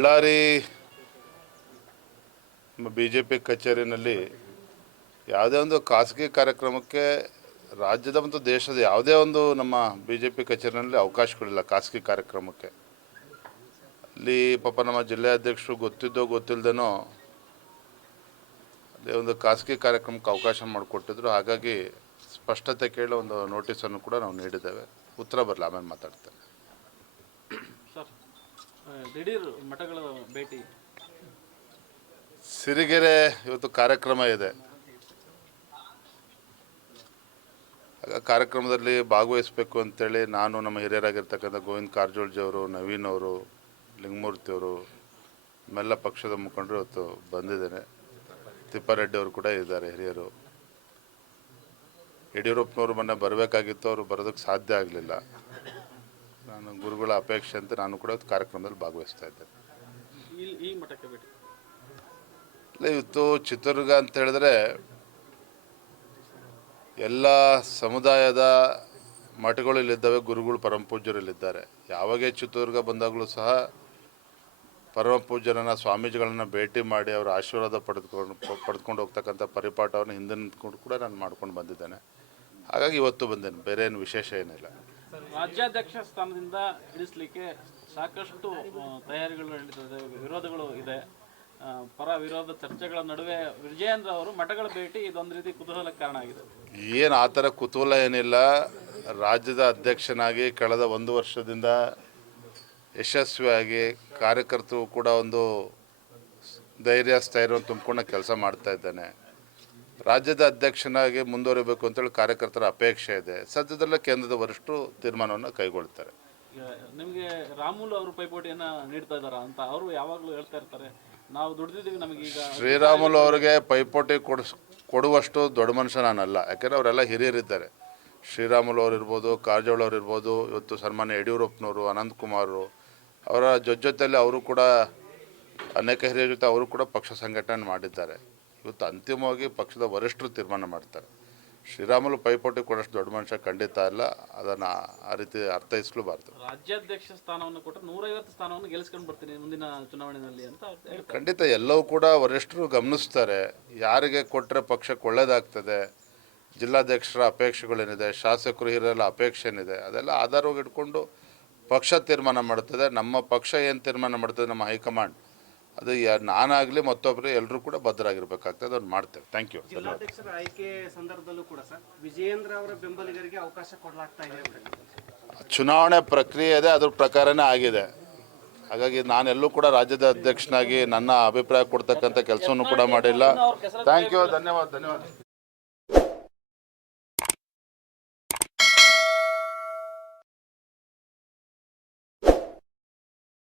Ballari BJP ಕಚೇರಿನಲ್ಲಿ ಯಾವುದೇ ಒಂದು ಖಾಸಗಿ ಕಾರ್ಯಕ್ರಮಕ್ಕೆ ರಾಜ್ಯದ ಮತ್ತು ದೇಶದ ಯಾವುದೇ ಒಂದು ನಮ್ಮ BJP ಕಚೇರಿನಲ್ಲಿ ಅವಕಾಶಗಳಿಲ್ಲ ಖಾಸಗಿ ಕಾರ್ಯಕ್ರಮಕ್ಕೆ. ಅಲ್ಲಿ ಪಾಪ ನಮ್ಮ ಜಿಲ್ಲಾಧ್ಯಕ್ಷರು ಗೊತ್ತಿದ್ದೋ ಗೊತ್ತಿಲ್ಲದೇನೋ ಅಲ್ಲಿ ಒಂದು ಖಾಸಗಿ ಕಾರ್ಯಕ್ರಮಕ್ಕೆ ಅವಕಾಶ ಮಾಡಿಕೊಟ್ಟಿದ್ರು. ಹಾಗಾಗಿ ಸ್ಪಷ್ಟತೆ ಕೇಳಿ ಒಂದು ನೋಟಿಸನ್ನು ಕೂಡ ನಾವು ನೀಡಿದ್ದೇವೆ. ಉತ್ತರ ಬರಲ್ಲ, ಆಮೇಲೆ ಮಾತಾಡ್ತೇನೆ. ಸರ್, ದಿಢೀರ್ ಮಠಗಳ ಭೇಟಿ ಸಿರಿಗೆರೆ ಇವತ್ತು ಕಾರ್ಯಕ್ರಮ ಇದೆ. ಕಾರ್ಯಕ್ರಮದಲ್ಲಿ ಭಾಗವಹಿಸಬೇಕು ಅಂತೇಳಿ ನಾನು, ನಮ್ಮ ಹಿರಿಯರಾಗಿರ್ತಕ್ಕಂಥ ಗೋವಿಂದ ಕಾರಜೋಳಜಿ ಅವರು, ನವೀನ್ ಅವರು, ಲಿಂಗಮೂರ್ತಿ ಅವರು, ನಮ್ಮೆಲ್ಲ ಪಕ್ಷದ ಮುಖಂಡರು ಇವತ್ತು ಬಂದಿದ್ದೇನೆ. ತಿಪ್ಪಾರೆಡ್ಡಿ ಅವರು ಕೂಡ ಇದ್ದಾರೆ, ಹಿರಿಯರು. ಯಡಿಯೂರಪ್ಪನವರು ಮೊನ್ನೆ ಬರಬೇಕಾಗಿತ್ತು, ಅವರು ಬರೋದಕ್ಕೆ ಸಾಧ್ಯ ಆಗಲಿಲ್ಲ. ನಾನು ಗುರುಗಳ ಅಪೇಕ್ಷೆ ಅಂತ ನಾನು ಕೂಡ ಕಾರ್ಯಕ್ರಮದಲ್ಲಿ ಭಾಗವಹಿಸ್ತಾ ಇದ್ದೇನೆ. ಈ ಮಠಕ್ಕೆ ಭೇಟಿ ಇವತ್ತು ಚಿತ್ರದುರ್ಗ ಅಂತ ಹೇಳಿದ್ರೆ ಎಲ್ಲ ಸಮುದಾಯದ ಮಠಗಳು ಇಲ್ಲಿದ್ದಾವೆ, ಗುರುಗಳು ಪರಮ ಪೂಜ್ಯರಲ್ಲಿದ್ದಾರೆ. ಯಾವಾಗೇ ಚಿತ್ರದುರ್ಗ ಬಂದಾಗಲೂ ಸಹ ಪರಮ ಪೂಜ್ಯರನ್ನು, ಸ್ವಾಮೀಜಿಗಳನ್ನು ಭೇಟಿ ಮಾಡಿ ಅವರ ಆಶೀರ್ವಾದ ಪಡೆದುಕೊಂಡು ಹೋಗ್ತಕ್ಕಂಥ ಪರಿಪಾಠವನ್ನು ಹಿಂದಿನ ಕೂಡ ನಾನು ಮಾಡ್ಕೊಂಡು ಬಂದಿದ್ದೇನೆ. ಹಾಗಾಗಿ ಇವತ್ತು ಬಂದೇನೆ, ಬೇರೆ ಏನು ವಿಶೇಷ ಏನಿಲ್ಲ. ರಾಜ್ಯಾಧ್ಯಕ್ಷ ಸ್ಥಾನದಿಂದ ಇಳಿಸಲಿಕ್ಕೆ ಸಾಕಷ್ಟು ತಯಾರಿಗಳು ನಡೀತದೆ, ವಿರೋಧಗಳು ಇದೆ. ಪರ ವಿರೋಧ ಚರ್ಚೆಗಳ ನಡುವೆ ವಿಜಯೇಂದ್ರ ಅವರು ಮಠಗಳ ಭೇಟಿ ಇದೊಂದು ರೀತಿ ಕುತೂಹಲಕ್ಕೆ ಕಾರಣ ಆಗಿದೆ. ಏನು ಆ ಥರ ಕುತೂಹಲ ಏನಿಲ್ಲ. ರಾಜ್ಯದ ಅಧ್ಯಕ್ಷನಾಗಿ ಕಳೆದ 1 ವರ್ಷದಿಂದ ಯಶಸ್ವಿಯಾಗಿ ಕಾರ್ಯಕರ್ತರು ಕೂಡ ಒಂದು ಧೈರ್ಯ ಸ್ಥೈರ್ಯವನ್ನು ತುಂಬಿಕೊಂಡು ಕೆಲಸ ಮಾಡ್ತಾ ಇದ್ದಾನೆ. ರಾಜ್ಯದ ಅಧ್ಯಕ್ಷನಾಗಿ ಮುಂದುವರಿಬೇಕು ಅಂತೇಳಿ ಕಾರ್ಯಕರ್ತರ ಅಪೇಕ್ಷೆ ಇದೆ. ಸದ್ಯದಲ್ಲೇ ಕೇಂದ್ರದ ವರಿಷ್ಠರು ತೀರ್ಮಾನವನ್ನು ಕೈಗೊಳ್ತಾರೆ. ನಿಮಗೆ ರಾಮುಲು ಅವರು ಪೈಪೋಟಿಯನ್ನ ನೀಡ್ತಾ ಇದ್ದಾರ ಅಂತ ಅವರು ಯಾವಾಗಲೂ ಹೇಳ್ತಾ ಇರ್ತಾರೆ, ನಾವು ದುಡಿದಿದ್ದೀವಿ, ನಮಗೀಗ. ಶ್ರೀರಾಮುಲು ಅವರಿಗೆ ಪೈಪೋಟಿ ಕೊಡುವಷ್ಟು ದೊಡ್ಡ ಮನುಷ್ಯ ನಾನಲ್ಲ. ಯಾಕೆಂದರೆ ಅವರೆಲ್ಲ ಹಿರಿಯರಿದ್ದಾರೆ. ಶ್ರೀರಾಮುಲು ಅವರು ಇರ್ಬೋದು, ಕಾರಜೋಳ ಅವರು ಇರ್ಬೋದು, ಇವತ್ತು ಸನ್ಮಾನ್ಯ ಯಡಿಯೂರಪ್ಪನವರು, ಅನಂತಕುಮಾರರು, ಅವರ ಜೊತೆಯಲ್ಲಿ ಅವರು ಕೂಡ ಅನೇಕ ಹಿರಿಯರ ಜೊತೆ ಅವರು ಕೂಡ ಪಕ್ಷ ಸಂಘಟನೆ ಮಾಡಿದ್ದಾರೆ. ಇವತ್ತು ಅಂತಿಮವಾಗಿ ಪಕ್ಷದ ವರಿಷ್ಠರು ತೀರ್ಮಾನ ಮಾಡ್ತಾರೆ. ಶ್ರೀರಾಮುಲು ಪೈಪೋಟಿ ಕೊಡೋಷ್ಟು ದೊಡ್ಡ ಮನುಷ್ಯ ಖಂಡಿತ ಅಲ್ಲ. ಅದನ್ನು ಆ ರೀತಿ ಅರ್ಥೈಸಲೂಬಾರ್ದು. ರಾಜ್ಯಾಧ್ಯಕ್ಷ ಸ್ಥಾನವನ್ನು ಕೊಟ್ಟರೆ 150 ಸ್ಥಾನವನ್ನು ಗೆಲ್ಲಿಸ್ಕೊಂಡು ಬರ್ತೀನಿ ಮುಂದಿನ ಚುನಾವಣೆಯಲ್ಲಿ ಅಂತ ಖಂಡಿತ ಎಲ್ಲವೂ ಕೂಡ ವರಿಷ್ಠರು ಗಮನಿಸ್ತಾರೆ. ಯಾರಿಗೆ ಕೊಟ್ಟರೆ ಪಕ್ಷಕ್ಕೆ ಒಳ್ಳೆಯದಾಗ್ತದೆ, ಜಿಲ್ಲಾಧ್ಯಕ್ಷರ ಅಪೇಕ್ಷೆಗಳೇನಿದೆ, ಶಾಸಕರು ಹಿರಿಯರ ಅಪೇಕ್ಷೆ ಏನಿದೆ, ಅದೆಲ್ಲ ಆಧಾರವಾಗಿ ಇಟ್ಕೊಂಡು ಪಕ್ಷ ತೀರ್ಮಾನ ಮಾಡ್ತದೆ. ನಮ್ಮ ಪಕ್ಷ ಏನು ತೀರ್ಮಾನ ಮಾಡ್ತದೆ, ನಮ್ಮ ಹೈಕಮಾಂಡ್, ಅದು ನಾನಾಗಲಿ ಮತ್ತೊಬ್ಬರು ಎಲ್ಲರೂ ಕೂಡ ಭದ್ರಾಗಿರ್ಬೇಕಾಗ್ತದೆ. ಅದನ್ನು ಮಾಡ್ತೇವೆ. Thank you. ಜಿಲ್ಲಾಧ್ಯಕ್ಷರ ಆಯ್ಕೆ ಸಂದರ್ಭದಲ್ಲೂ ಕೂಡ ಸರ್ ವಿಜಯೇಂದ್ರ ಅವರ ಬೆಂಬಲಿಗರಿಗೆ ಅವಕಾಶ ಕೊಡಲಾಗ್ತಾ ಇದೆ. ಚುನಾವಣೆ ಪ್ರಕ್ರಿಯೆ ಇದೆ, ಅದ್ರ ಪ್ರಕಾರನೇ ಆಗಿದೆ. ಹಾಗಾಗಿ ನಾನೆಲ್ಲೂ ಕೂಡ ರಾಜ್ಯದ ಅಧ್ಯಕ್ಷನಾಗಿ ನನ್ನ ಅಭಿಪ್ರಾಯ ಕೊಡ್ತಕ್ಕಂಥ ಕೆಲಸವನ್ನು ಕೂಡ ಮಾಡಿಲ್ಲ. Thank you. ಧನ್ಯವಾದ.